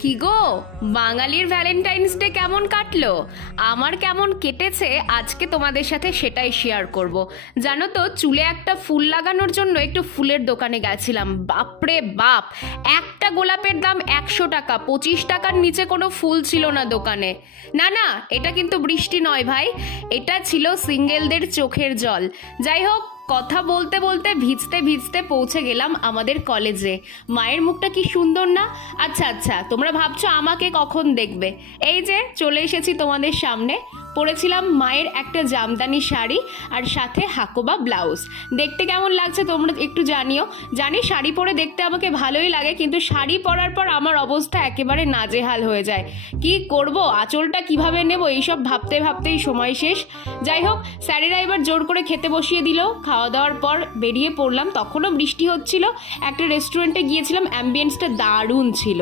কি গো, বাঙালির Valentine's day কেমন কাটলো? আমার কেমন কেটেছে আজকে তোমাদের সাথে সেটাই শেয়ার করব। জানো তো, চুলে একটা ফুল লাগানোর জন্য একটু ফুলের দোকানে গেছিলাম। বাপরে বাপ, একটা গোলাপের দাম 100 টাকা, 25 টাকার নিচে কোনো ফুল ছিল না দোকানে। না না, এটা কিন্তু বৃষ্টি নয় ভাই, এটা ছিল সিঙ্গেলদের চোখের জল। যাই হোক, কথা বলতে বলতে ভিজতে ভিজতে পৌঁছে গেলাম আমাদের কলেজে। মায়ের মুখটা কি সুন্দর না? আচ্ছা আচ্ছা, তোমরা ভাবছো আমাকে কখন দেখবে। এই যে চলে এসেছি তোমাদের সামনে। পরেছিলাম মায়ের একটা জামদানি শাড়ি আর সাথে হাকোবা ব্লাউজ। দেখতে কেমন লাগছে তোমরা একটু জানিও। জানি শাড়ি পরে দেখতে আমাকে ভালোই লাগে, কিন্তু শাড়ি পরার পর আমার অবস্থা একেবারে নাজেহাল হয়ে যায়। কি করব, আঁচলটা কিভাবে নেব, এইসব ভাবতে ভাবতেই সময় শেষ। যাই হোক, স্যারেরা এবার জোর করে খেতে বসিয়ে দিল। খাওয়া দাওয়ার পর বেরিয়ে পড়লাম, তখনও বৃষ্টি হচ্ছিল। একটা রেস্টুরেন্টে গিয়েছিলাম, অ্যাম্বিয়েন্সটা দারুণ ছিল।